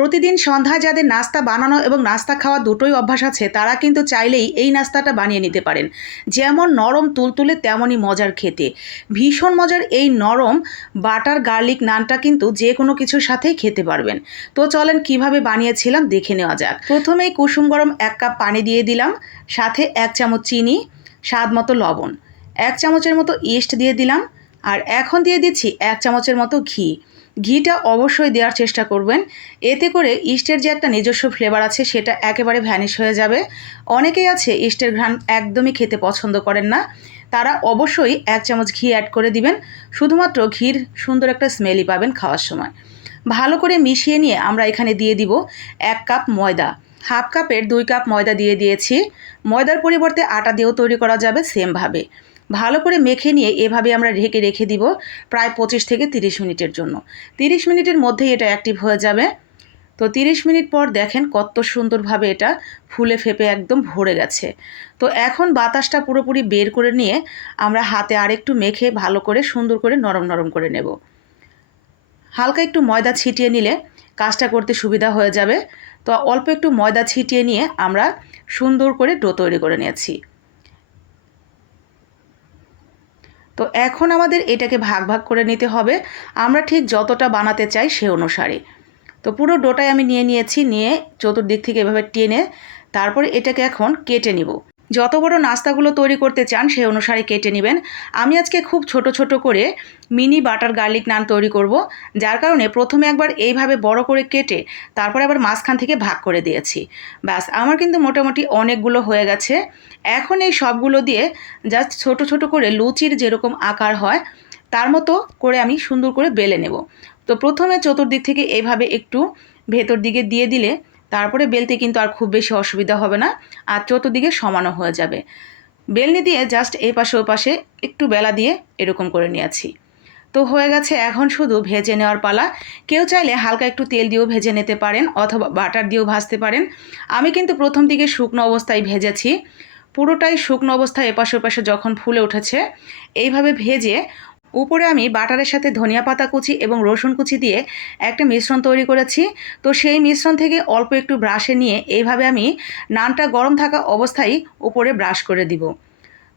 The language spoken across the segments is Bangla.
প্রতিদিন সন্ধ্যায় যাদের নাস্তা বানানো এবং নাস্তা খাওয়া দুটোই অভ্যাস আছে, তারা কিন্তু চাইলেই এই নাস্তাটা বানিয়ে নিতে পারেন। যেমন নরম তুলতুলে, তেমনই মজার খেতে। ভীষণ মজার এই নরম বাটার গার্লিক নানটা কিন্তু যে কোনো কিছুর সাথেই খেতে পারবেন। তো চলেন কীভাবে বানিয়েছিলাম দেখে নেওয়া যাক। প্রথমেই কুসুম গরম এক কাপ পানি দিয়ে দিলাম, সাথে এক চামচ চিনি, স্বাদ মতো লবণ, এক চামচের মতো ইস্ট দিয়ে দিলাম, আর এখন দিয়ে দিচ্ছি এক চামচের মতো ঘি। ঘিটা অবশ্যই দেওয়ার চেষ্টা করবেন। এতে করে ইস্টের যে একটা নিজস্ব ফ্লেভার আছে, সেটা একেবারে ভ্যানিশ হয়ে যাবে। অনেকেই আছে ইস্টের ঘ্রাণ একদমই খেতে পছন্দ করেন না। তারা অবশ্যই এক চামচ ঘি অ্যাড করে দিবেন। শুধুমাত্র ঘির সুন্দর একটা স্মেলই পাবেন খাওয়ার সময়। ভালো করে মিশিয়ে নিয়ে আমরা এখানে দিয়ে দিব এক কাপ ময়দা। হাফ কাপের দুই কাপ ময়দা দিয়ে দিয়েছি। ময়দার পরিবর্তে আটা দিয়েও তৈরি করা যাবে সেমভাবে। ভালো করে মেখে নিয়ে এভাবে আমরা ঢেকে রেখে দিব প্রায় পঁচিশ থেকে তিরিশ মিনিটের জন্য। তিরিশ মিনিটের মধ্যেই এটা অ্যাক্টিভ হয়ে যাবে। তো তিরিশ মিনিট পর দেখেন কত সুন্দরভাবে এটা ফুলে ফেপে একদম ভরে গেছে। তো এখন বাতাসটা পুরোপুরি বের করে নিয়ে আমরা হাতে আরেকটু মেখে ভালো করে সুন্দর করে নরম নরম করে নেব। হালকা একটু ময়দা ছিটিয়ে নিলে কাজটা করতে সুবিধা হয়ে যাবে। তো অল্প একটু ময়দা ছিটিয়ে নিয়ে আমরা সুন্দর করে ডো তৈরি করে নিয়েছি। তো এখন আমাদের এটাকে ভাগ ভাগ করে নিতে হবে। আমরা ঠিক যতটা বানাতে চাই সে অনুসারে। তো পুরো ডোটাই আমি নিয়ে নিয়েছি, নিয়ে চতুর্দিক থেকে এভাবে টেনে তারপরে এটাকে এখন কেটে নিব। যত বড় নাস্তাগুলো তৈরি করতে চান, সেই অনুসারে কেটে নেবেন। আমি আজকে খুব ছোট ছোট করে মিনি বাটার গার্লিক নান তৈরি করব, যার কারণে প্রথমে একবার এইভাবে বড় করে কেটে, তারপরে আবার মাঝখান থেকে ভাগ করে দিয়েছি। ব্যাস, আমার কিন্তু মোটামুটি অনেকগুলো হয়ে গেছে। এখন এই সবগুলো দিয়ে জাস্ট ছোট ছোট করে লুচির যেরকম আকার হয়, তার মতো করে আমি সুন্দর করে বেলে নেব। তো প্রথমে চতুর্দিক থেকে এইভাবে একটু ভেতর দিকে দিয়ে দিলে তারপরে বেলতে কিন্তু আর খুব বেশি অসুবিধা হবে না, আর চতুর্দিকে সমানও হয়ে যাবে। বেলনি দিয়ে জাস্ট এই পাশে ও পাশে একটু বেলা দিয়ে এরকম করে নিয়েছি। তো হয়ে গেছে এখন শুধু ভেজে নেওয়ার পালা। কেউ চাইলে হালকা একটু তেল দিয়েও ভেজে নিতে পারেন অথবা বাটার দিয়েও ভাজতে পারেন। আমি কিন্তু প্রথম দিকে শুকনো অবস্থায় ভেজেছি। পুরোটাই শুকনো অবস্থায় এপাশে ওপাশে যখন ফুলে উঠেছে, এইভাবে ভেজে উপরে আমি বাটারের সাথে ধনিয়া পাতা কুচি এবং রসুন কুচি দিয়ে একটা মিশ্রণ তৈরি করেছি। তো সেই মিশ্রণ থেকে অল্প একটু ব্রাশে নিয়ে এইভাবে আমি নানটা গরম থাকা অবস্থায় উপরে ব্রাশ করে দিব।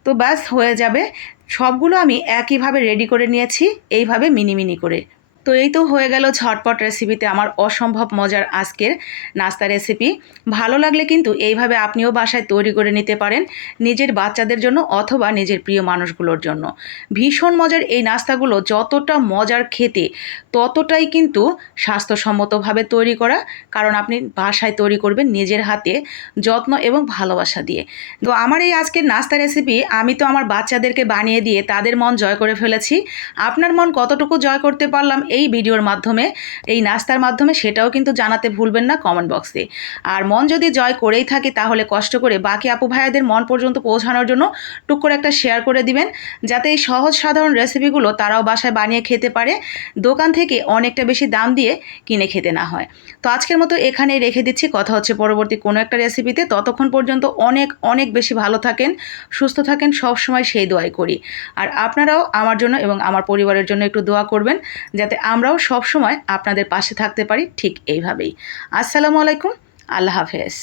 তো ব্যাস, হয়ে যাবে। সবগুলো আমি একইভাবে রেডি করে নিয়েছি। এইভাবে মিনি মিনি করে। তো এই তো হয়ে গেল ঝটপট রেসিপিতে আমার অসম্ভব মজার আজকের নাস্তা রেসিপি ভালো লাগলে কিন্তু এইভাবে আপনিও বাসায় তৈরি করে নিতে পারেন নিজের বাচ্চাদের জন্য অথবা নিজের প্রিয় মানুষগুলোর জন্য। ভীষণ মজার এই নাস্তাগুলো যতটা মজার খেতে ততটাই কিন্তু স্বাস্থ্যসম্মতভাবে তৈরি করা, কারণ আপনি বাসায় তৈরি করবেন নিজের হাতে যত্ন এবং ভালোবাসা দিয়ে। তো আমার এই আজকের নাস্তা রেসিপি আমি তো আমার বাচ্চাদেরকে বানিয়ে দিয়ে তাদের মন জয় করে ফেলেছি। আপনার মন কতটুকু জয় করতে পারলাম এই ভিডিওর মাধ্যমে, এই নাস্তার মাধ্যমে সেটাও কিন্তু জানাতে ভুলবেন না কমেন্ট বক্সে আর মন যদি জয় করেই থাকে তাহলে কষ্ট করে বাকি আপু ভাইয়াদের মন পর্যন্ত পৌঁছানোর জন্য টুক করে একটা শেয়ার করে দিবেন, যাতে এই সহজ সাধারণ রেসিপিগুলো তারাও বাসায় বানিয়ে খেতে পারে, দোকান থেকে অনেকটা বেশি দাম দিয়ে কিনে খেতে না হয়। তো আজকের মতো এখানেই রেখে দিচ্ছি, কথা হচ্ছে পরবর্তী কোনো একটা রেসিপিতে ততক্ষণ পর্যন্ত অনেক অনেক বেশি ভালো থাকেন, সুস্থ থাকেন সব সময় সেই দোয়াই করি। আর আপনারাও আমার জন্য এবং আমার পরিবারের জন্য একটু দোয়া করবেন, যাতে আমরাও সবসময় আপনাদের পাশে থাকতে পারি ঠিক এইভাবেই। আসসালামু আলাইকুম আল্লাহ হাফেজ।